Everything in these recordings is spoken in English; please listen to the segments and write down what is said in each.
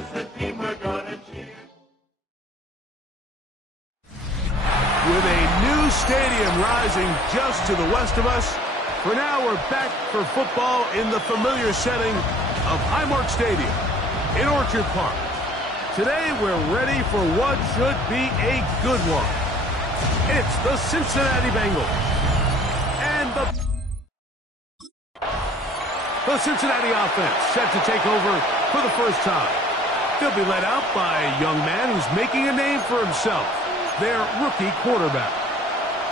That's the team we're gonna cheer. With a new stadium rising just to the west of us, for now we're back for football in the familiar setting of Highmark Stadium in Orchard Park. Today we're ready for what should be a good one. It's the Cincinnati Bengals and the Cincinnati offense set to take over for the first time. They'll be led out by a young man who's making a name for himself, their rookie quarterback.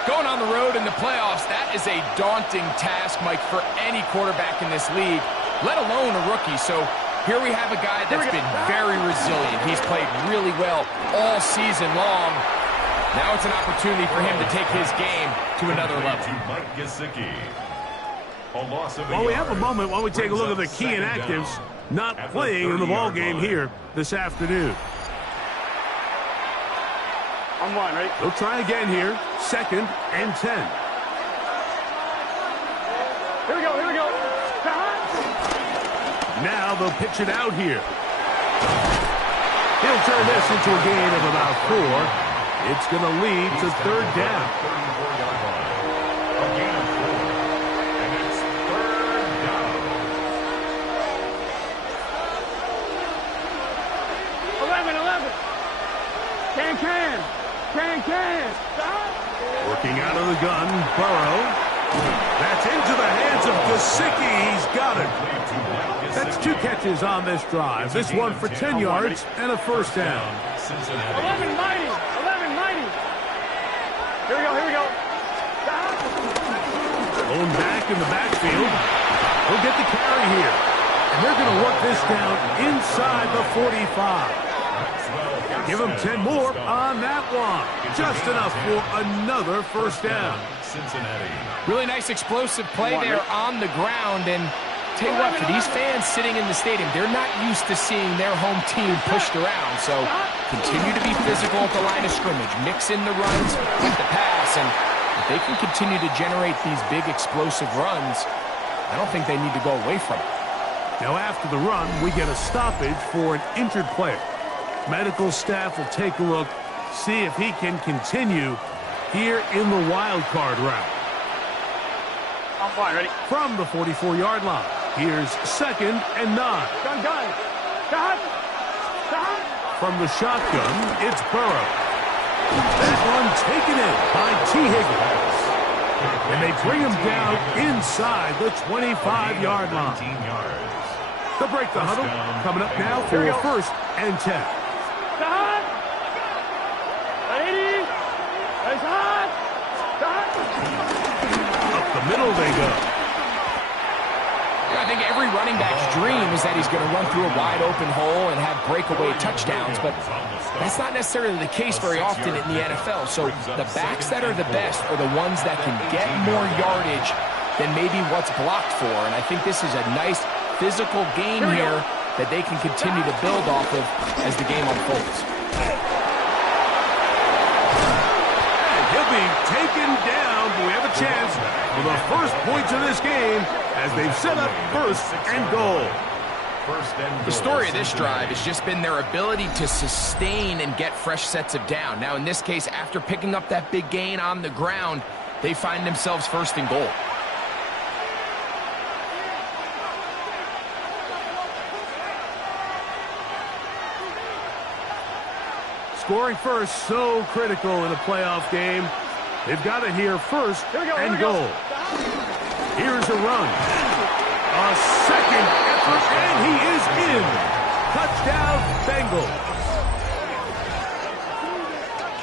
Going on the road in the playoffs, that is a daunting task, Mike, for any quarterback in this league, let alone a rookie. So here we have a guy that's been very resilient. He's played really well all season long. Now it's an opportunity for him to take his game to another level. Well, we have a moment while we take a look at the key inactives not playing in the ball game here this afternoon. On one, right? They'll try again here. 2nd and 10. Here we go, here we go. Now they'll pitch it out here. He'll turn this into a gain of about 4. It's going to lead to 3rd down. 11. Can. Working out of the gun, Burrow. That's into the hands of Gesicki. He's got it. That's 2 catches on this drive. This one for 10 yards and a first down. 11 mighty. Here we go. Going back in the backfield. He'll get the carry here. And they're going to work this down inside the 45. Give him 10 more on that one. Just enough for another first down. Really nice explosive play there on the ground. And tell you what, for these fans sitting in the stadium, they're not used to seeing their home team pushed around. So continue to be physical at the line of scrimmage. Mix in the runs with the pass. And if they can continue to generate these big explosive runs, I don't think they need to go away from it. Now after the run, we get a stoppage for an injured player. Medical staff will take a look, see if he can continue here in the wild card route. I'm fine, ready? From the 44-yard line, here's 2nd and 9. Gun. From the shotgun, it's Burrow. That one taken in by T. Higgins. And they bring him down inside the 25-yard line. They'll break the huddle. Coming up now for 1st and 10. Up the middle they go. I think every running back's dream is that he's going to run through a wide open hole and have breakaway touchdowns, but that's not necessarily the case very often in the NFL. So the backs that are the best are the ones that can get more yardage than maybe what's blocked for. And I think this is a nice physical game here that they can continue to build off of as the game unfolds. And he'll be taken down, but we have a chance for the first points of this game as they've set up 1st and goal. The story of this drive has just been their ability to sustain and get fresh sets of down. Now, in this case, after picking up that big gain on the ground, they find themselves 1st and goal. Scoring first, so critical in a playoff game. They've got it here 1st and goal. Here's a run. A 2nd effort, and he is in. Touchdown, Bengals.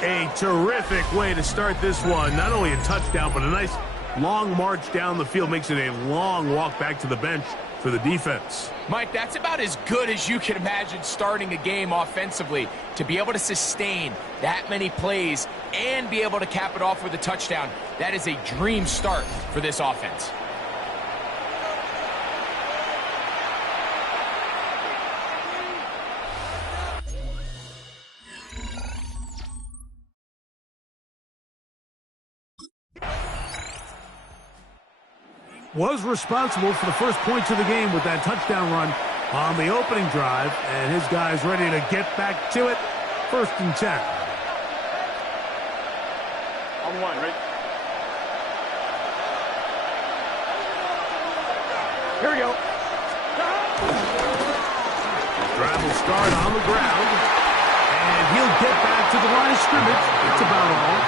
A terrific way to start this one. Not only a touchdown, but a nice long march down the field. Makes it a long walk back to the bench for the defense. Mike, that's about as good as you can imagine starting a game offensively. To be able to sustain that many plays and be able to cap it off with a touchdown, that is a dream start for this offense. Was responsible for the first points of the game with that touchdown run on the opening drive, and his guys ready to get back to it. 1st and 10. On one, ready? Here we go. Drive will start on the ground, and he'll get back to the line of scrimmage. That's about all.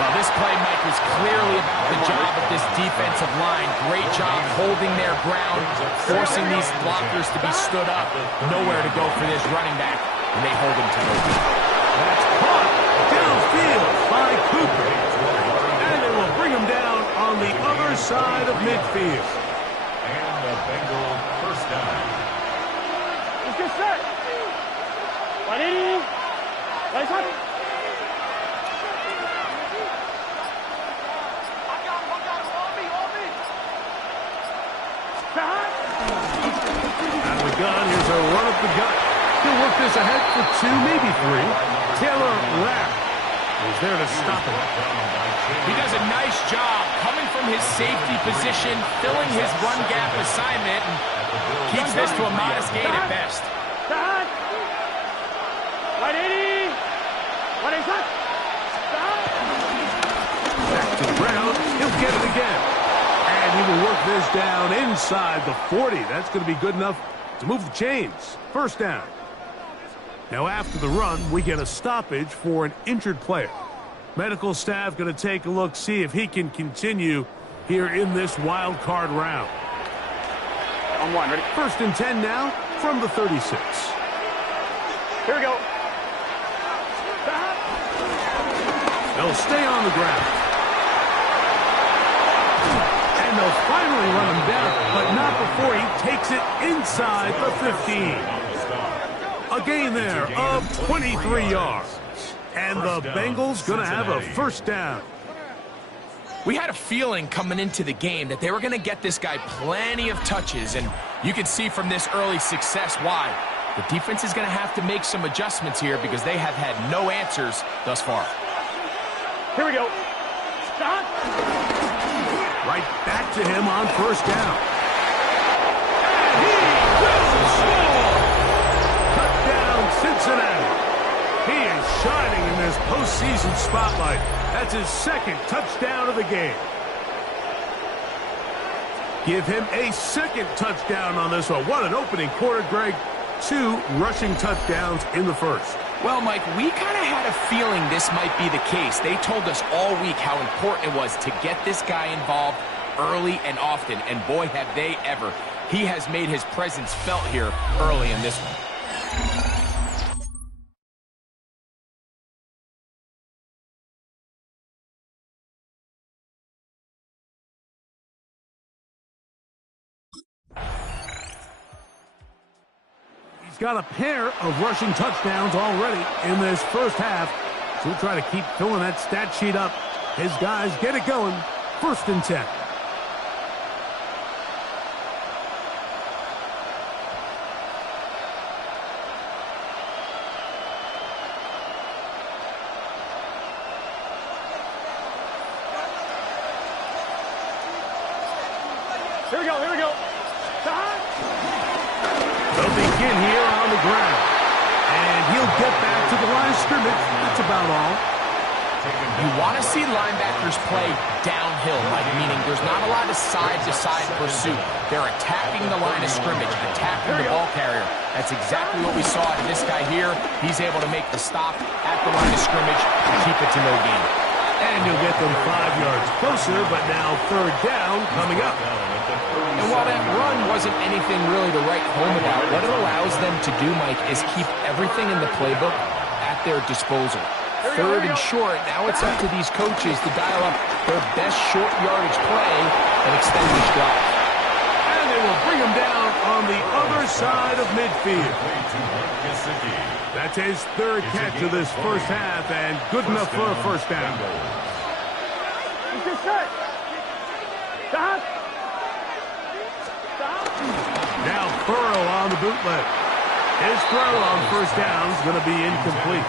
Well, this play, Mike, was clearly about the job of this defensive line. Great job holding their ground, forcing these blockers to be stood up. Nowhere to go for this running back, and they hold him to no gain. That's caught downfield by Cooper. And they will bring him down on the other side of midfield. And the Bengal first down. Let's get set. 180. Nice one. Out of the gun, here's a run up the gut. He'll work this ahead for 2, maybe 3. Taylor Rapp is there to stop him. He does a nice job coming from his safety position, filling his run gap assignment, and keeps this to a modest gain at best. 180. 180. Back to the ground. He'll get it again. And he will work this down inside the 40. That's going to be good enough to move the chains. 1st down. Now after the run, we get a stoppage for an injured player. Medical staff going to take a look, see if he can continue here in this wild card round. On one, ready? 1st and 10 now from the 36. Here we go. They'll stay on the ground. And they'll finally run him down, but not before he takes it inside the 15. A gain there of 23 yards. And the Bengals going to have a 1st down. We had a feeling coming into the game that they were going to get this guy plenty of touches, and you can see from this early success why. The defense is going to have to make some adjustments here because they have had no answers thus far. Here we go. Stop. Right back to him on 1st down. And he will score! Touchdown, Cincinnati. He is shining in this postseason spotlight. That's his 2nd touchdown of the game. Give him a 2nd touchdown on this one. What an opening quarter, Greg. 2 rushing touchdowns in the 1st. Well, Mike, we kind of had a feeling this might be the case. They told us all week how important it was to get this guy involved early and often, and boy, have they ever. He has made his presence felt here early in this one. He's got a pair of rushing touchdowns already in this 1st half. So he'll try to keep filling that stat sheet up. His guys get it going. 1st and 10. Here we go. Here we go. They'll begin here on the ground. And he'll get back to the line of scrimmage. That's about all. You want to see linebackers play downhill, like meaning there's not a lot of side-to-side pursuit. They're attacking the line of scrimmage, attacking the ball carrier. That's exactly what we saw in this guy here. He's able to make the stop at the line of scrimmage and keep it to no gain. And you'll get them 5 yards closer, but now 3rd down coming up. And while that run wasn't anything really to write home about, what it allows them to do, Mike, is keep everything in the playbook at their disposal. 3rd and short, now it's up to these coaches to dial up their best short yardage play and extend this drive. And they will bring him down on the other side of midfield. That's his 3rd catch of this 1st half, and good enough for a 1st down. He's just set. Stop. Now Burrow on the bootleg. His throw on 1st down is going to be incomplete.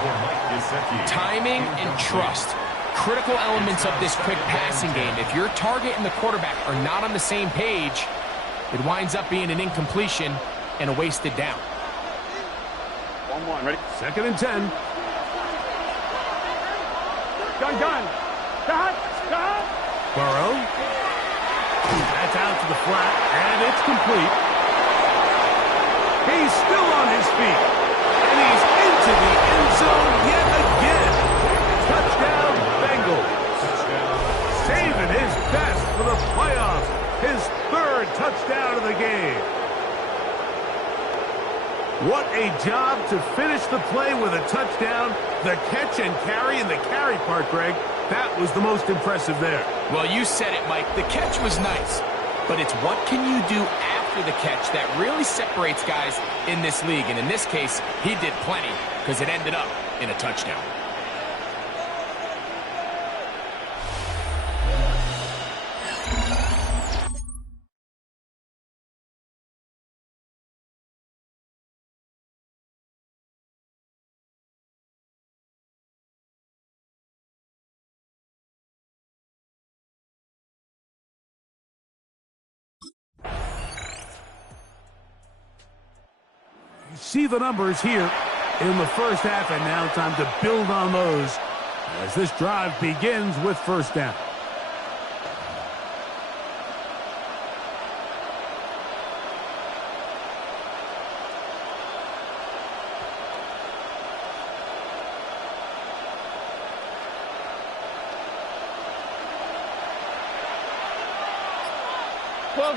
Timing and trust, critical elements of this quick passing game. If your target and the quarterback are not on the same page, it winds up being an incompletion, and a wasted down. 1-1, ready? 2nd and 10. Gun. Stop. Burrow. That's out to the flat, and it's complete. He's still on his feet, and he's into the end zone yet again. Touchdown, Bengals. Saving his best for the playoffs. His 3rd touchdown of the game. What a job to finish the play with a touchdown. The catch and carry, and the carry part, Greg, that was the most impressive there. Well, you said it, Mike. The catch was nice, but it's what can you do after the catch that really separates guys in this league. And in this case, he did plenty because it ended up in a touchdown. See the numbers here in the first half, and now time to build on those as this drive begins with 1st down.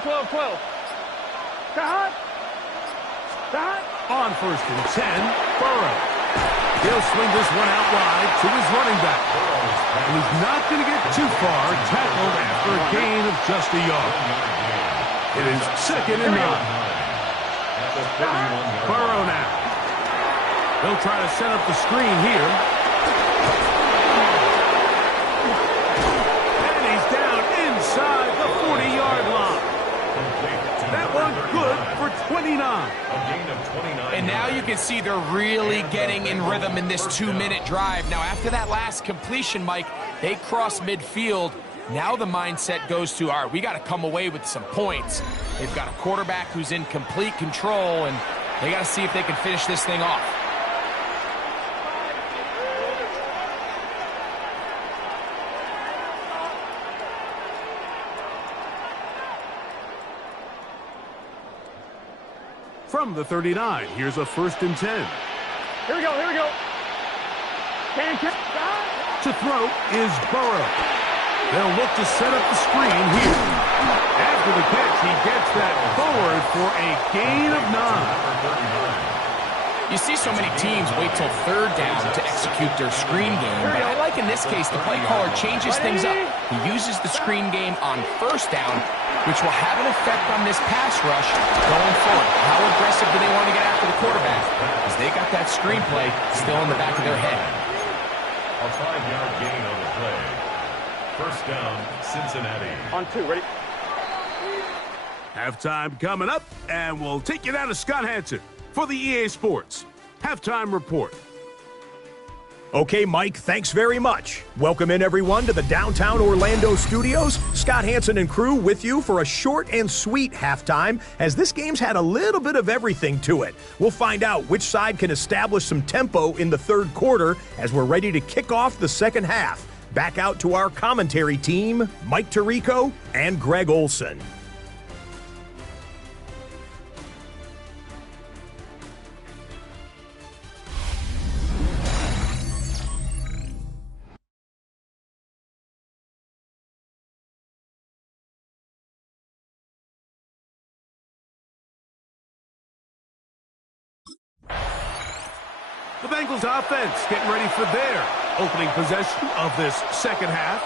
Twelve. Stop. On 1st and 10, Burrow. He'll swing this one out wide to his running back. And he's not going to get too far, tackled after a gain of just a yard. It is 2nd and 9. Burrow now. They'll try to set up the screen here. And he's down inside the 40-yard line. That one good for 29. And now you can see they're really getting in rhythm in this 2-minute drive. Now, after that last completion, Mike, they cross midfield. Now the mindset goes to, all right, we got to come away with some points. They've got a quarterback who's in complete control, and they got to see if they can finish this thing off. From the 39, here's a 1st and 10. Here we go. To throw is Burrow. They'll look to set up the screen here. After the catch, he gets that forward for a gain of 9. You see so many teams wait till 3rd down to execute their screen game, but I like in this case the play caller changes things up. He uses the screen game on 1st down, which will have an effect on this pass rush going forward. How aggressive do they want to get after the quarterback? Because they got that screenplay still in the back of their head. A 5-yard gain on the play. 1st down, Cincinnati. On 2, ready? Halftime coming up, and we'll take you down to Scott Hanson for the EA Sports Halftime Report. Okay, Mike, thanks very much. Welcome in, everyone, to the downtown Orlando studios. Scott Hanson and crew with you for a short and sweet halftime, as this game's had a little bit of everything to it. We'll find out which side can establish some tempo in the 3rd quarter as we're ready to kick off the 2nd half. Back out to our commentary team, Mike Tirico and Greg Olson. The Bengals offense getting ready for their opening possession of this 2nd half.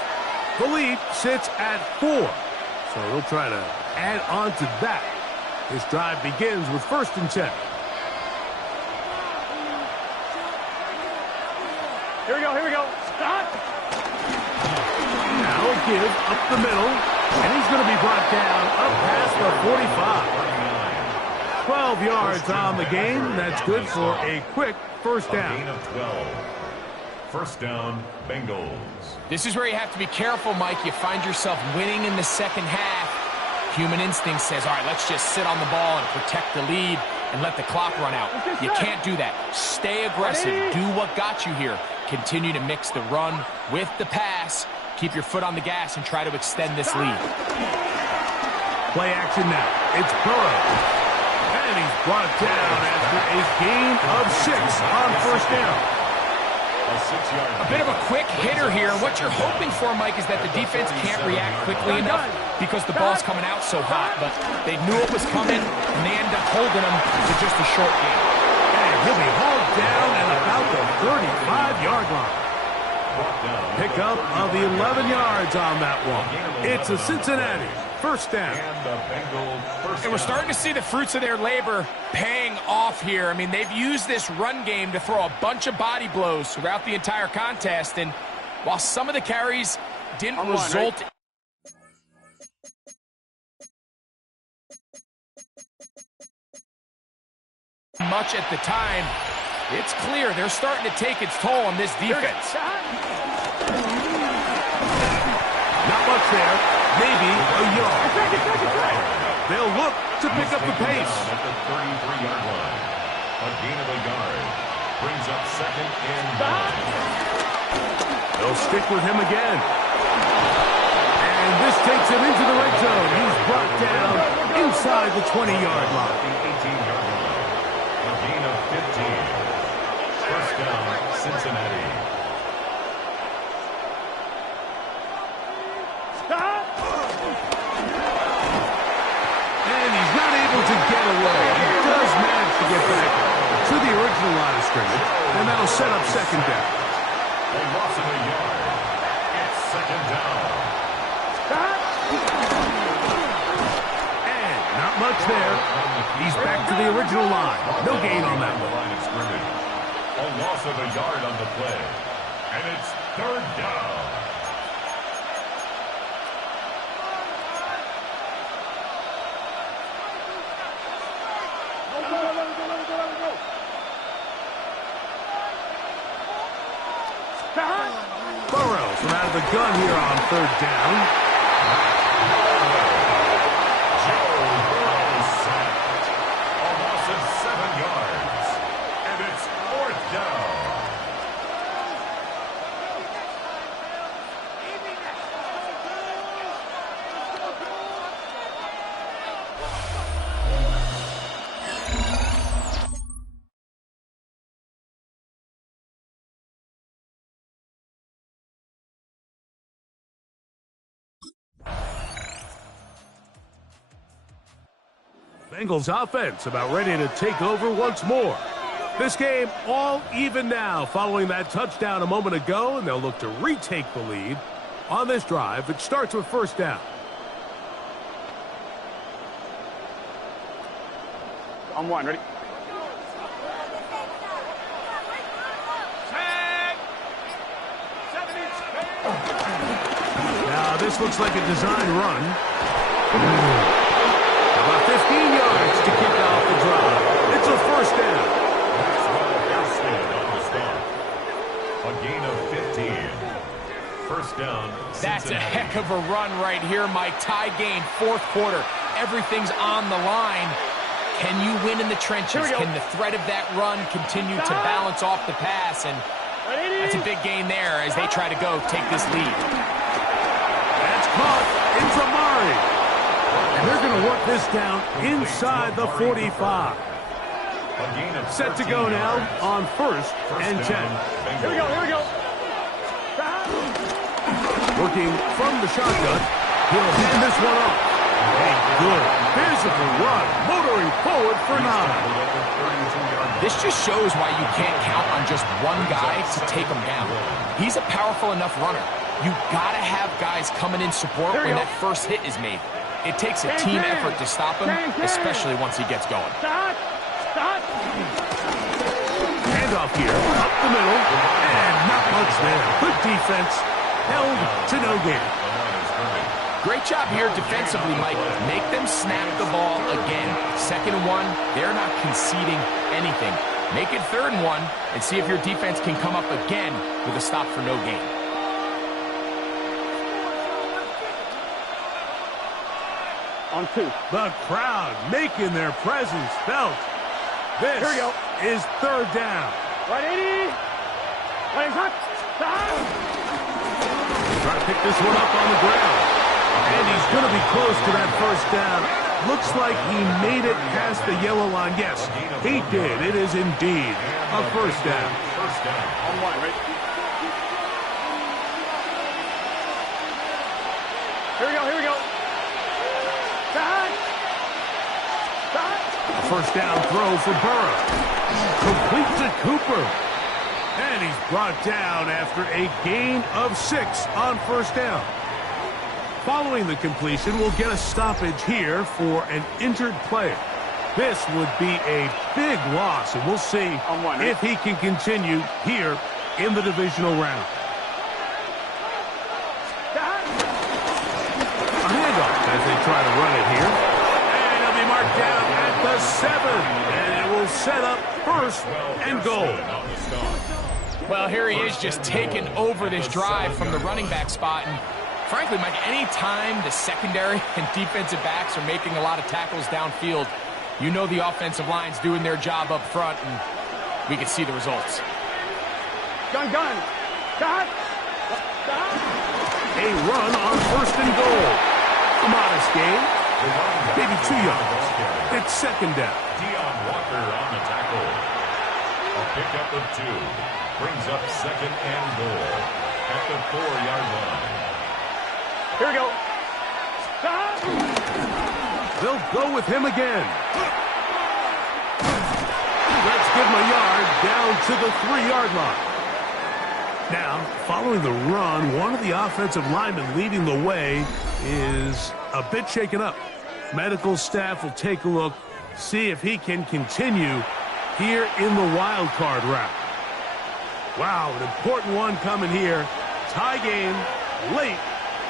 The lead sits at 4, so they'll try to add on to that. This drive begins with 1st and 10. Here we go. Stop. Now a give up the middle, and he's going to be brought down up past the 45. 12 yards on the game. That's good for a quick 1st down. A gain of 12. 1st down, Bengals. This is where you have to be careful, Mike. You find yourself winning in the 2nd half. Human instinct says, all right, let's just sit on the ball and protect the lead. and let the clock run out. You can't do that. Stay aggressive. Do what got you here. Continue to mix the run with the pass. Keep your foot on the gas and try to extend this lead. Play action now. It's Burrow. And he's brought down after a gain of 6 on first down. A bit of a quick hitter here. What you're hoping for, Mike, is that the defense can't react quickly enough because the ball's coming out so hot. But they knew it was coming, and they end up holding them to just a short game. And he'll be hauled down at about the 35-yard line. Pickup of the 11 yards on that one. It's a Cincinnati first down. And we're starting to see the fruits of their labor paying off here. I mean, they've used this run game to throw a bunch of body blows throughout the entire contest. And while some of the carries didn't result much at the time, it's clear they're starting to take its toll on this defense. Not much there. Maybe a yard. They'll look to pick up the pace. At the 33-yard line. A gain of a yard. Brings up second and 9. They'll stick with him again. And this takes him into the red zone. He's brought down inside the 20-yard line. The 18-yard line. A gain of 15. First down, Cincinnati. And he's not able to get away. He does manage to get back to the original line of scrimmage, and that'll set up second down. A loss of a yard. It's second down. And not much there. He's back to the original line. No gain on that one. Line of scrimmage. A loss of a yard on the play. And it's third down. Burrow from out of the gun here on third down. A loss of 7 yards. And it's fourth down. Bengals offense about ready to take over once more. This game all even now following that touchdown a moment ago, and they'll look to retake the lead on this drive. It starts with first down. On one, ready? Now this looks like a design run. About 15 yards to kick off the drive. It's a first down. On the start. A gain of 15. First down, That's a Cincinnati. heck of a run right here, Mike. Tie game, fourth quarter. Everything's on the line. Can you win in the trenches? Can the threat of that run continue to balance off the pass? And that's a big gain there as they try to go take this lead. That's caught into Murray. And they're going to work this down inside the 45. Set to go now on first and 10. Here we go, here we go. Working from the shotgun, he'll hand this one off. A good physical run, motoring forward for 9. This just shows why you can't count on just one guy to take him down. He's a powerful enough runner. You got to have guys coming in support when that first hit is made. It takes a team effort to stop him, especially once he gets going. Stop! Handoff here, up the middle, and not much there. Good defense, held to no gain. Great job here defensively, Mike. Make them snap the ball again. Second and 1, they're not conceding anything. Make it third and 1, and see if your defense can come up again with a stop for no gain. On 2. The crowd making their presence felt This Here we go. is third down. 180. 180. Trying to pick this one up on the ground. And he's going to be close to that first down. Looks like he made it past the yellow line. Yes, he did. It is indeed a first down. First down. On one, right? Here we go, here we go. Back. Back. A first down throw for Burrow. Complete to Cooper. And he's brought down after a gain of 6 on first down. Following the completion, we'll get a stoppage here for an injured player. This would be a big loss, and we'll see if he can continue here in the divisional round. A handoff as they try to run it here. And it'll be marked down at the 7. And it will set up first and goal. Well, here he is just taking over this drive from the running back spot. And frankly, Mike, any time the secondary and defensive backs are making a lot of tackles downfield, you know the offensive line's doing their job up front, and we can see the results. Gun. Got. A run on first and goal. A modest gain. Maybe 2 yards. It's second down. Dion Walker on the tackle. A pickup of 2. Brings up second and goal at the 4-yard line. Here we go. They'll go with him again. Let's give him a yard down to the 3-yard line. Now, following the run, one of the offensive linemen leading the way is a bit shaken up. Medical staff will take a look, see if he can continue here in the wild card route. Wow, an important one coming here. Tie game, late,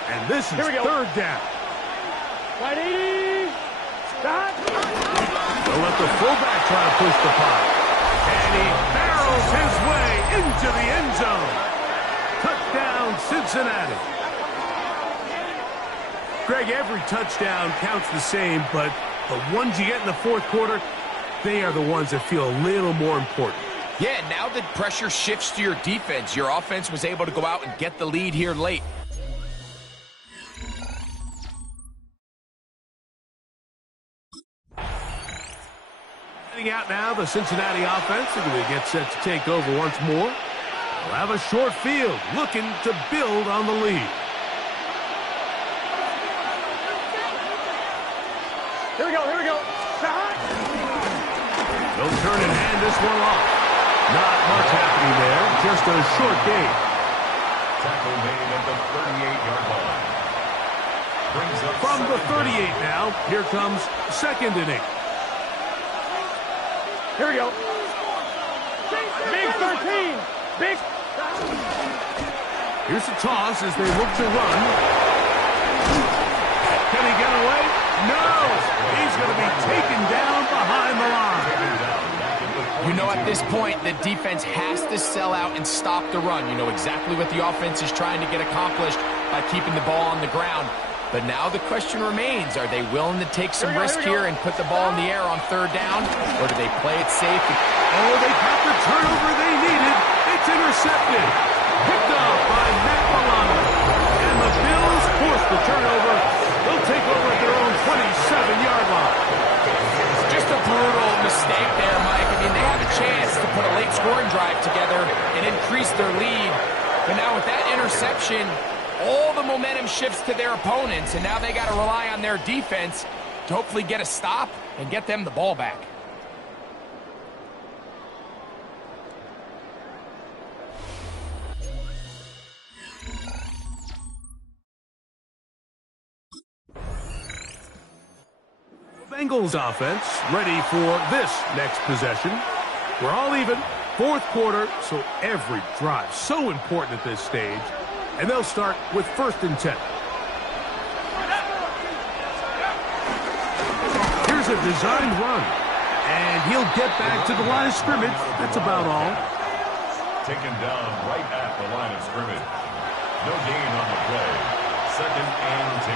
and this is third down. 180. Got. They'll let the fullback try to push the pot. And he barrels his way into the end zone. Touchdown, Cincinnati. Greg, every touchdown counts the same, but the ones you get in the fourth quarter, they are the ones that feel a little more important. Yeah, now that pressure shifts to your defense, your offense was able to go out and get the lead here late. Heading out now, the Cincinnati offense, and they get set to take over once more. They'll have a short field, looking to build on the lead. Here we go. They'll turn and hand this one off. Not much happening there, just a short gain. Tackle made at the 38-yard line. Brings up From the 38 38 now, here comes second and 8. Here we go. Big 13. Big. Here's the toss as they look to run. Can he get away? No! He's going to be taken down behind the line. You know, at this point, the defense has to sell out and stop the run. You know exactly what the offense is trying to get accomplished by keeping the ball on the ground. But now the question remains, are they willing to take some risk here and put the ball in the air on third down? Or do they play it safe? Oh, they got the turnover they needed. It's intercepted. Picked up by Matt Milano. And the Bills force the turnover. They'll take over at their own 27-yard line. Just a brutal mistake there, Mike. I mean, they have a chance to put a late scoring drive together and increase their lead. But now with that interception, all the momentum shifts to their opponents, and now they got to rely on their defense to hopefully get a stop and get them the ball back. Bengals offense ready for this next possession. We're all even. Fourth quarter, so every drive so important at this stage. And they'll start with first and 10. Here's a designed run. And he'll get back to the line of scrimmage. That's about all. Taken down right at the line of scrimmage. No gain on the play. Second and 10.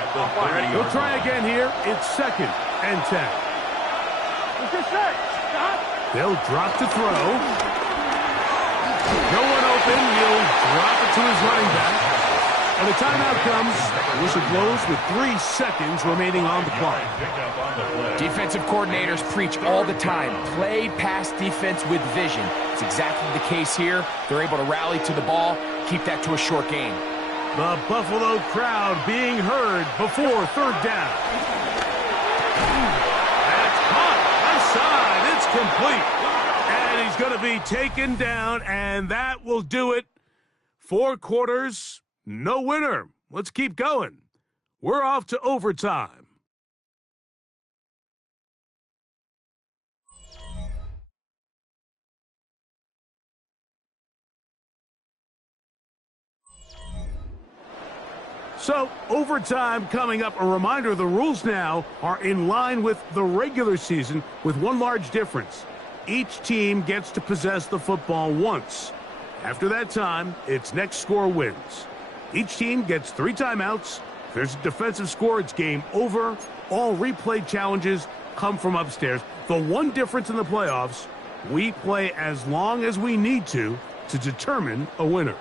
At the 30-yard We'll try line. again here. It's second and 10. What's your set? They'll drop to throw. No one open. He'll drop it to his running back. And the timeout comes. The whistle blows with 3 seconds remaining on the clock. Defensive coordinators preach all the time. Play pass defense with vision. It's exactly the case here. They're able to rally to the ball, keep that to a short game. The Buffalo crowd being heard before third down. That's caught. Left side. It's complete. And he's going to be taken down, and that will do it. 4 quarters. No winner. Let's keep going. We're off to overtime. So, overtime coming up. A reminder, the rules now are in line with the regular season with one large difference. Each team gets to possess the football once. After that time, its next score wins. Each team gets 3 timeouts. If there's a defensive score, it's game over. All replay challenges come from upstairs. The one difference in the playoffs, we play as long as we need to determine a winner.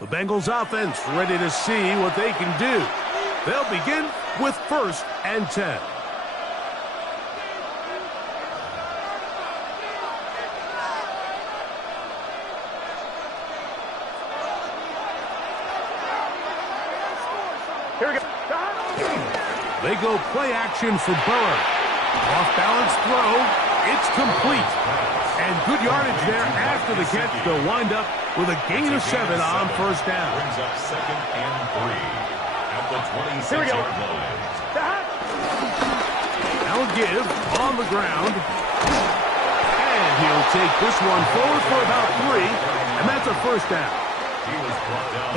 The Bengals offense ready to see what they can do. They'll begin with 1st and 10. Here we go. They go play action for Burrow. Off balance throw. It's complete. And good yardage there after the catch. They'll wind up with a gain of 7 on 1st down. Brings up 2nd and 3 at the 26-yard line. Now give on the ground. And he'll take this one forward for about 3. And that's a 1st down.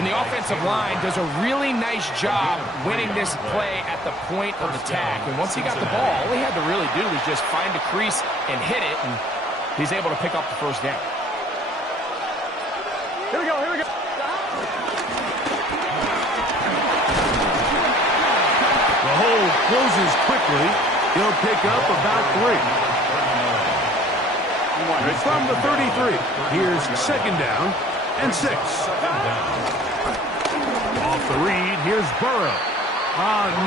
And the offensive line does a really nice job winning this play at the point of attack. And once he got the ball, all he had to really do was just find a crease and hit it. And he's able to pick up the 1st down. Here we go, here we go. The hole closes quickly. He'll pick up about 3. From the 33, here's 2nd down and 6. Off the read, here's Burrow.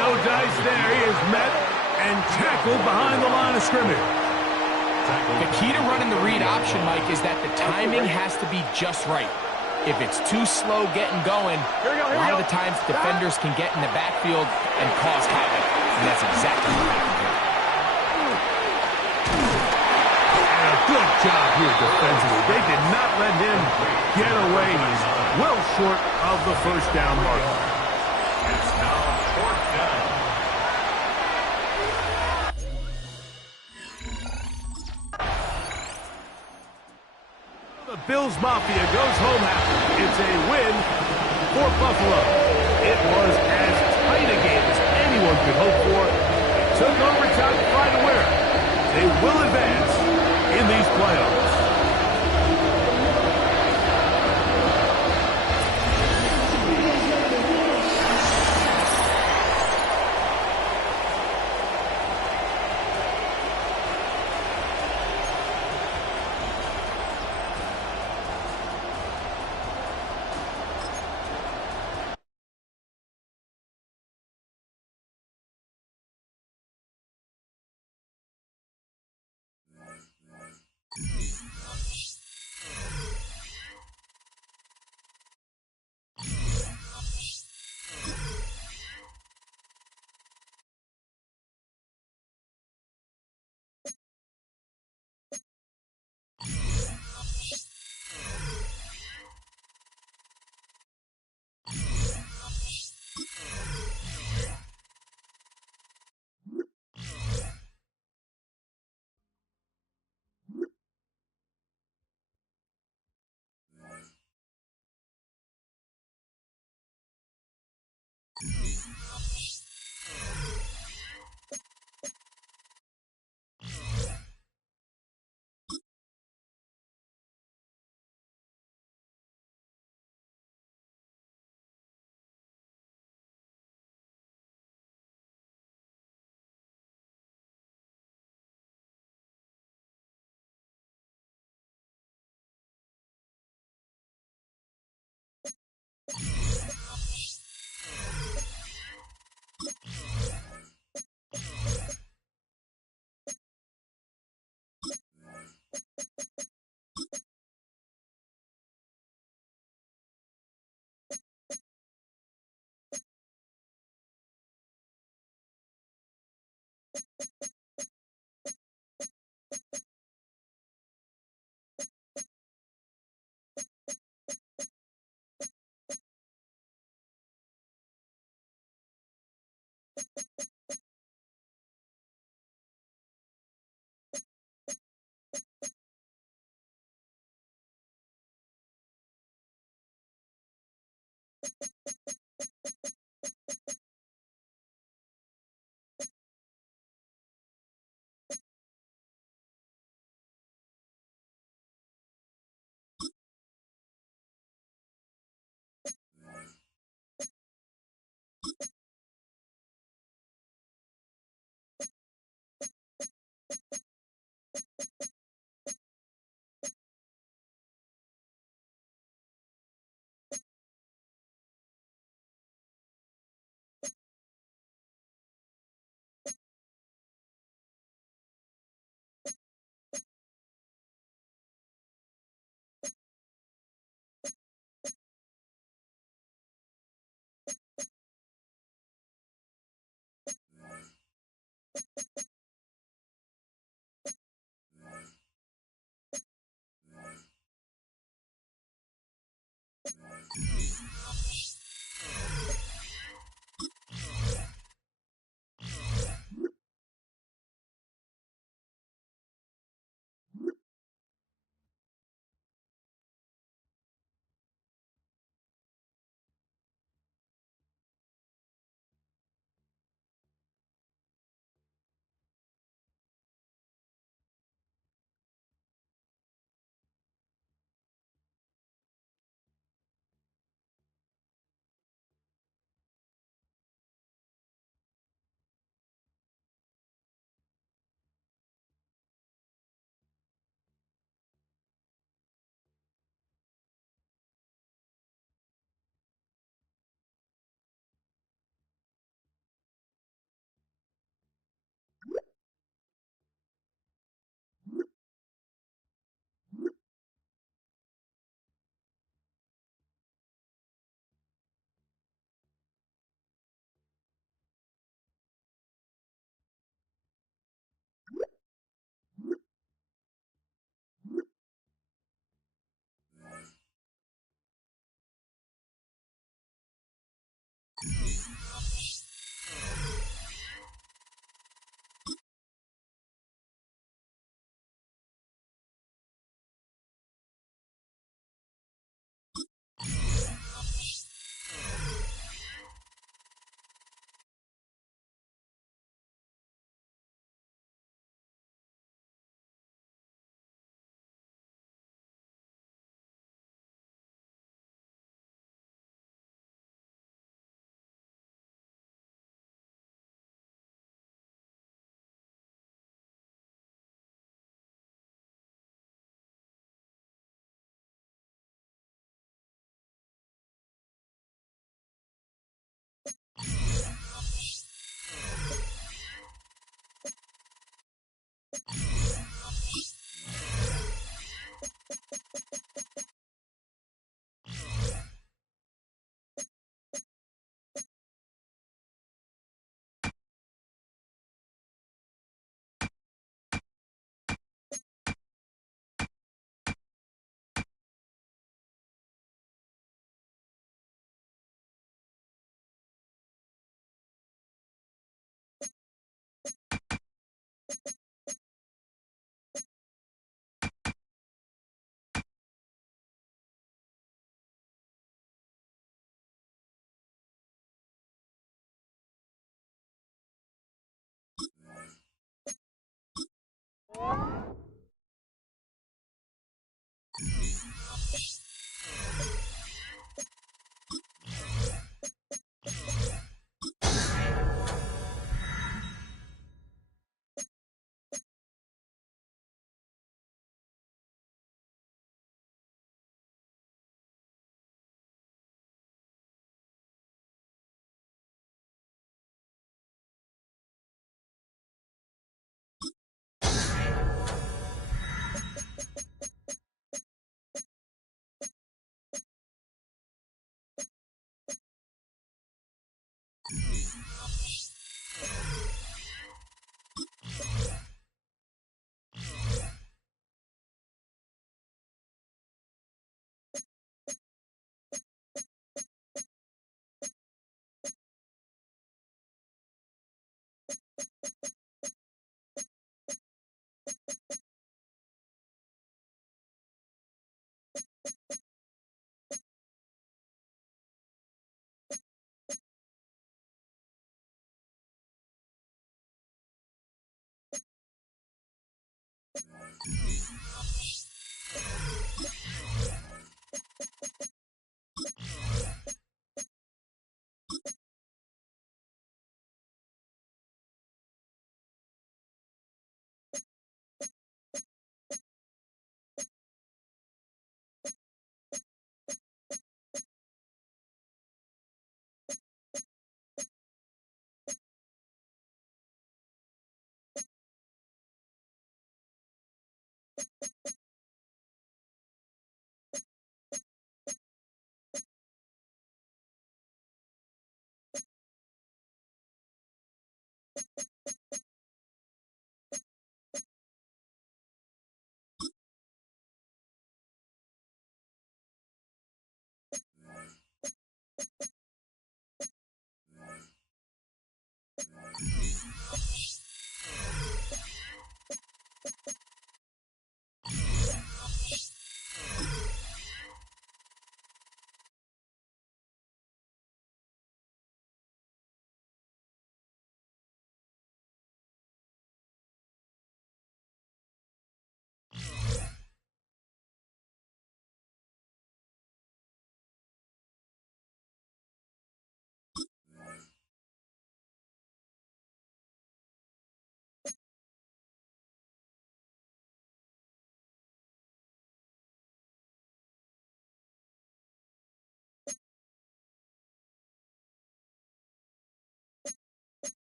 No dice there. He is met and tackled behind the line of scrimmage. The key to running the read option, Mike, is that the timing has to be just right. If it's too slow getting going, a lot of the times defenders can get in the backfield and cause havoc, and that's exactly what happened here. And a good job here defensively. They did not let him get away. He's well short of the 1st down mark. It's now 4th down. The Bills Mafia goes home happy. It's a win for Buffalo. It was as tight a game as anyone could hope for. It took overtime to find a winner. They will advance in these playoffs.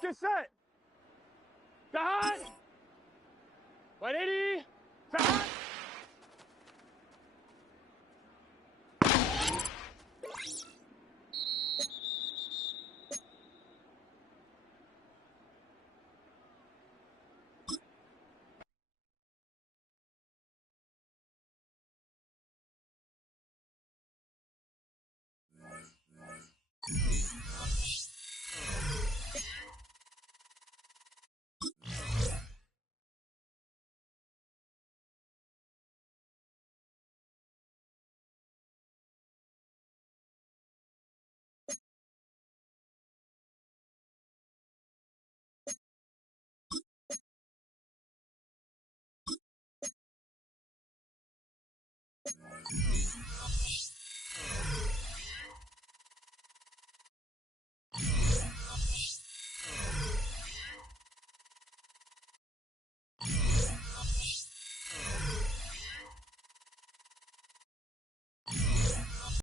Get set. Side. 180. Side.